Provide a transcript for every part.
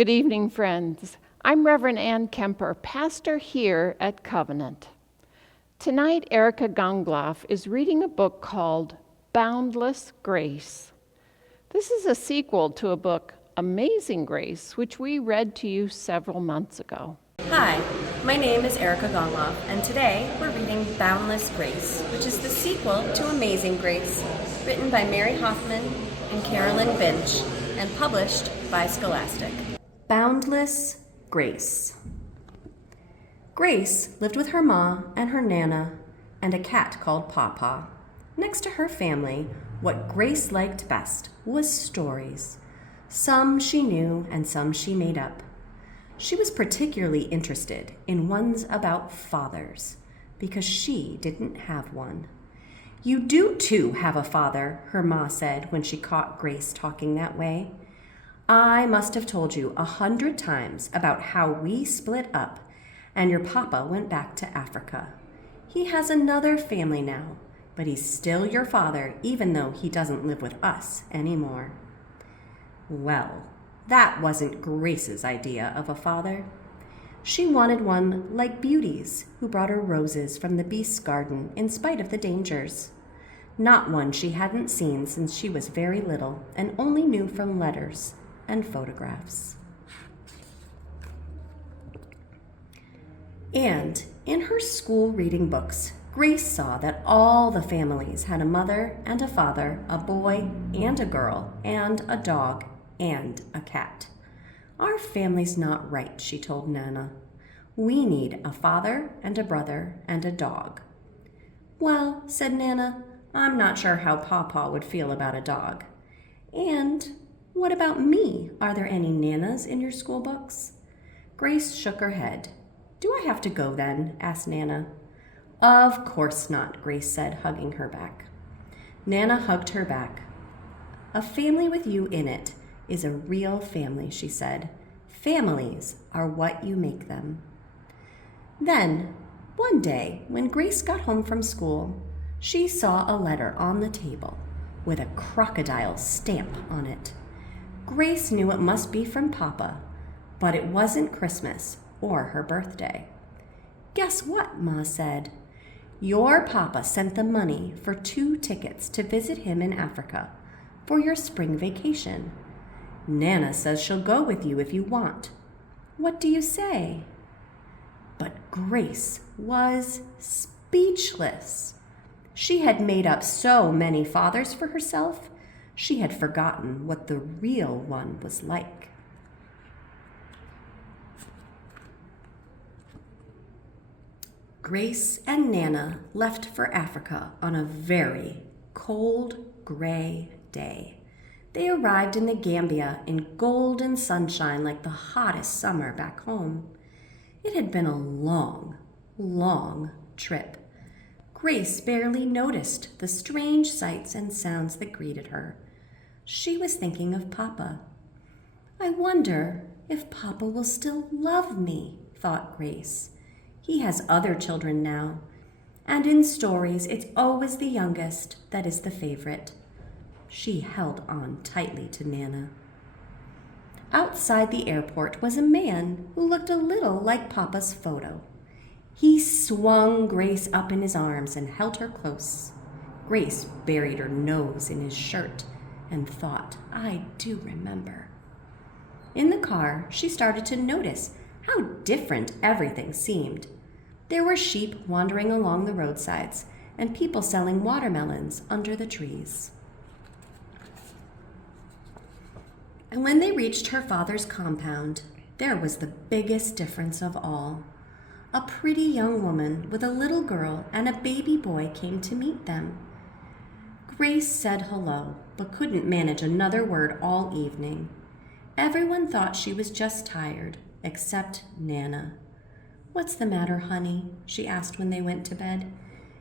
Good evening, friends. I'm Reverend Ann Kemper, pastor here at Covenant. Tonight, Erica Gongloff is reading a book called Boundless Grace. This is a sequel to a book, Amazing Grace, which we read to you several months ago. Hi, my name is Erica Gongloff, and today we're reading Boundless Grace, which is the sequel to Amazing Grace, written by Mary Hoffman and Carolyn Binch, and published by Scholastic. Boundless Grace. Grace lived with her ma and her nana and a cat called Pawpaw. Next to her family, what Grace liked best was stories. Some she knew and some she made up. She was particularly interested in ones about fathers because she didn't have one. "You do too have a father," her ma said when she caught Grace talking that way. "I must have told you 100 times about how we split up and your papa went back to Africa. He has another family now, but he's still your father even though he doesn't live with us anymore." Well, that wasn't Grace's idea of a father. She wanted one like Beauty's, who brought her roses from the beast's garden in spite of the dangers. Not one she hadn't seen since she was very little and only knew from letters and photographs. And in her school reading books, Grace saw that all the families had a mother and a father, a boy and a girl, and a dog and a cat. "Our family's not right," she told Nana. "We need a father and a brother and a dog." "Well," said Nana, "I'm not sure how Pawpaw would feel about a dog. And what about me? Are there any Nanas in your school books?" Grace shook her head. "Do I have to go then?" asked Nana. "Of course not," Grace said, hugging her back. Nana hugged her back. "A family with you in it is a real family," she said. "Families are what you make them." Then, one day, when Grace got home from school, she saw a letter on the table with a crocodile stamp on it. Grace knew it must be from Papa, but it wasn't Christmas or her birthday. "Guess what?" Ma said. "Your Papa sent the money for 2 tickets to visit him in Africa for your spring vacation. Nana says she'll go with you if you want. What do you say?" But Grace was speechless. She had made up so many fathers for herself, she had forgotten what the real one was like. Grace and Nana left for Africa on a very cold, gray day. They arrived in the Gambia in golden sunshine like the hottest summer back home. It had been a long, long trip. Grace barely noticed the strange sights and sounds that greeted her. She was thinking of Papa. "I wonder if Papa will still love me," thought Grace. "He has other children now, and in stories it's always the youngest that is the favorite." She held on tightly to Nana. Outside the airport was a man who looked a little like Papa's photo. He swung Grace up in his arms and held her close. Grace buried her nose in his shirt and thought, "I do remember." In the car, she started to notice how different everything seemed. There were sheep wandering along the roadsides and people selling watermelons under the trees. And when they reached her father's compound, there was the biggest difference of all. A pretty young woman with a little girl and a baby boy came to meet them. Grace said hello, but couldn't manage another word all evening. Everyone thought she was just tired, except Nana. "What's the matter, honey?" she asked when they went to bed.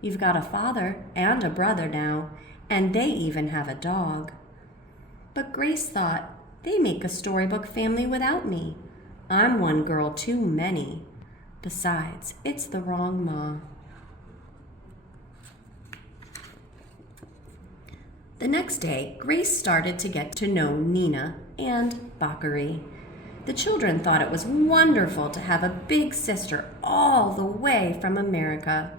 "You've got a father and a brother now, and they even have a dog." But Grace thought, "They make a storybook family without me. I'm one girl too many. Besides, it's the wrong ma." The next day, Grace started to get to know Nina and Bakari. The children thought it was wonderful to have a big sister all the way from America,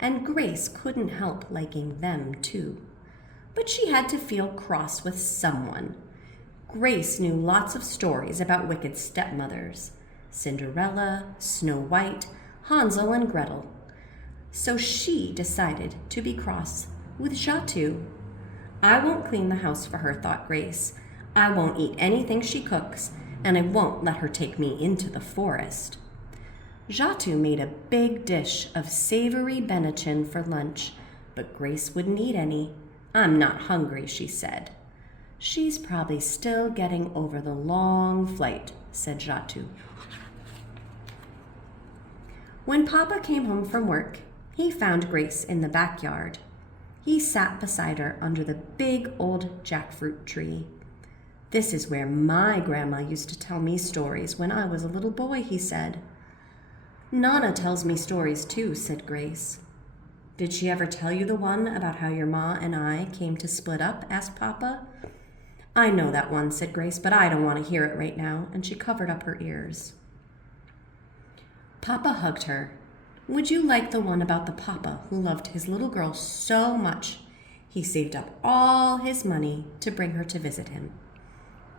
and Grace couldn't help liking them too. But she had to feel cross with someone. Grace knew lots of stories about wicked stepmothers: Cinderella, Snow White, Hansel and Gretel. So she decided to be cross with Jatu. I won't clean the house for her, thought Grace. I won't eat anything she cooks, and I won't let her take me into the forest. Jatu made a big dish of savory Benachin for lunch, but Grace wouldn't eat any. I'm not hungry, she said. She's probably still getting over the long flight, said Jatu. When Papa came home from work, he found Grace in the backyard. He sat beside her under the big old jackfruit tree. This is where my grandma used to tell me stories when I was a little boy, he said. Nana tells me stories too, said Grace. Did she ever tell you the one about how your ma and I came to split up? Asked Papa. I know that one, said Grace, but I don't want to hear it right now, and she covered up her ears. Papa hugged her. Would you like the one about the papa who loved his little girl so much he saved up all his money to bring her to visit him?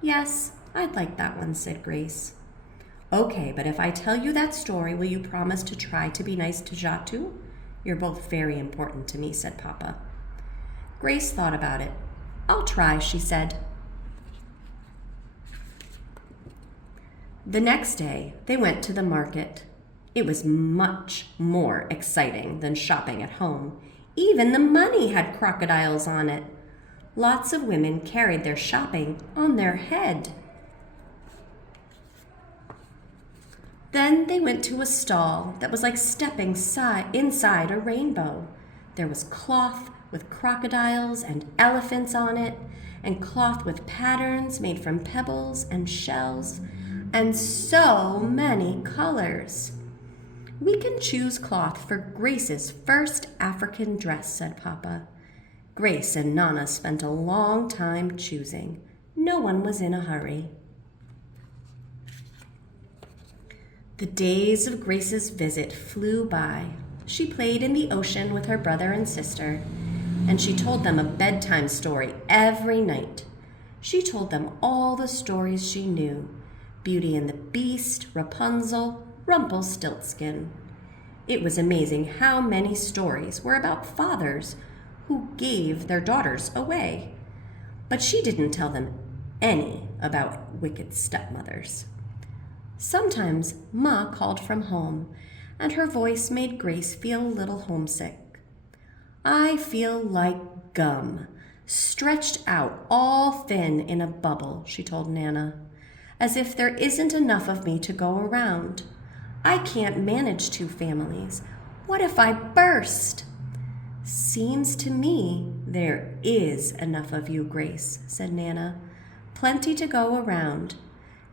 Yes, I'd like that one, said Grace. Okay, but if I tell you that story, will you promise to try to be nice to Jatu? You're both very important to me, said Papa. Grace thought about it. I'll try, she said. The next day, they went to the market. It was much more exciting than shopping at home. Even the money had crocodiles on it. Lots of women carried their shopping on their head. Then they went to a stall that was like stepping inside a rainbow. There was cloth with crocodiles and elephants on it, and cloth with patterns made from pebbles and shells, and so many colors. We can choose cloth for Grace's first African dress, said Papa. Grace and Nana spent a long time choosing. No one was in a hurry. The days of Grace's visit flew by. She played in the ocean with her brother and sister, and she told them a bedtime story every night. She told them all the stories she knew: Beauty and the Beast, Rapunzel, Rumpelstiltskin. It was amazing how many stories were about fathers who gave their daughters away. But she didn't tell them any about wicked stepmothers. Sometimes Ma called from home, and her voice made Grace feel a little homesick. I feel like gum, stretched out all thin in a bubble, she told Nana, as if there isn't enough of me to go around. I can't manage 2 families. What if I burst? Seems to me there is enough of you, Grace, said Nana. Plenty to go around.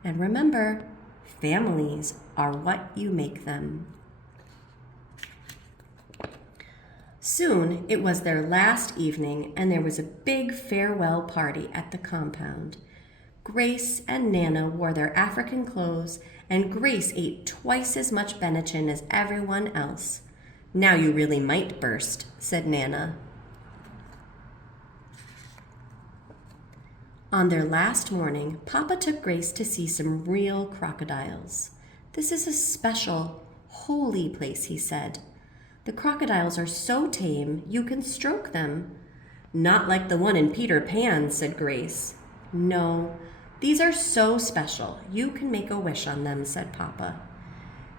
And remember, families are what you make them. Soon it was their last evening, and there was a big farewell party at the compound. Grace and Nana wore their African clothes, and Grace ate twice as much Benachin as everyone else. Now you really might burst, said Nana. On their last morning, Papa took Grace to see some real crocodiles. This is a special, holy place, he said. The crocodiles are so tame you can stroke them. Not like the one in Peter Pan, said Grace. No, these are so special. You can make a wish on them, said Papa.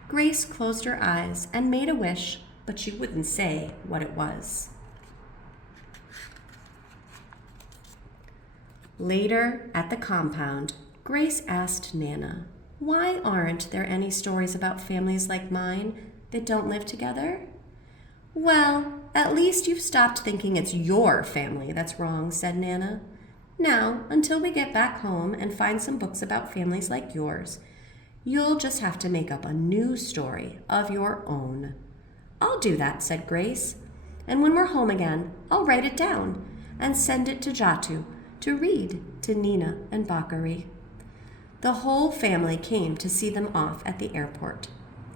Grace closed her eyes and made a wish, but she wouldn't say what it was. Later, at the compound, Grace asked Nana, why aren't there any stories about families like mine that don't live together? Well, at least you've stopped thinking it's your family that's wrong, said Nana. Now, until we get back home and find some books about families like yours, you'll just have to make up a new story of your own. I'll do that, said Grace. And when we're home again, I'll write it down and send it to Jatu to read to Nina and Bakari. The whole family came to see them off at the airport.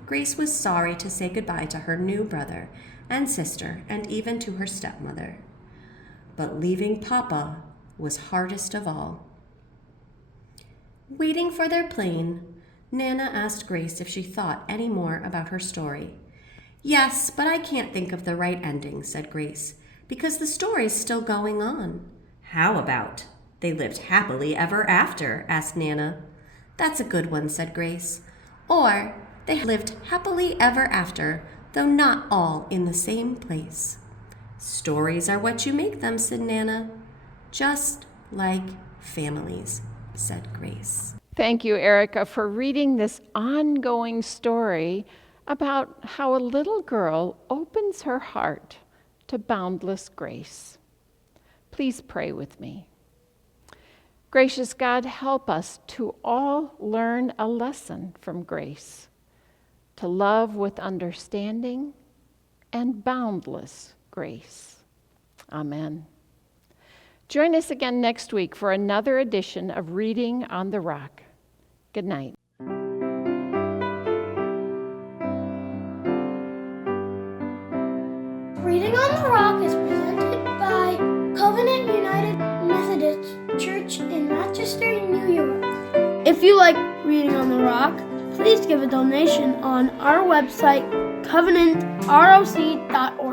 Grace was sorry to say goodbye to her new brother and sister and even to her stepmother. But leaving Papa was hardest of all. Waiting for their plane, Nana asked Grace if she thought any more about her story. "Yes, but I can't think of the right ending," said Grace, "because the story's still going on." "How about they lived happily ever after?" asked Nana. "That's a good one," said Grace. "Or they lived happily ever after, though not all in the same place." "Stories are what you make them," said Nana. "Just like families," said Grace. Thank you, Erica, for reading this ongoing story about how a little girl opens her heart to boundless grace. Please pray with me. Gracious God, help us to all learn a lesson from grace, to love with understanding and boundless grace. Amen. Join us again next week for another edition of Reading on the Rock. Good night. Reading on the Rock is presented by Covenant United Methodist Church in Rochester, New York. If you like Reading on the Rock, please give a donation on our website, covenantroc.org.